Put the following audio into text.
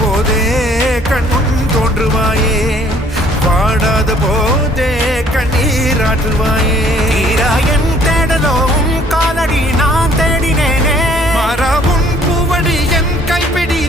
போதே கண்முன் தோன்றுவாயே, வாடாத போதே கண்ணீராற்றுவாயே. என் தேடலும் காலடி நான் தேடினேனே, மாறாவும் பூவடி என் கைப்பிடி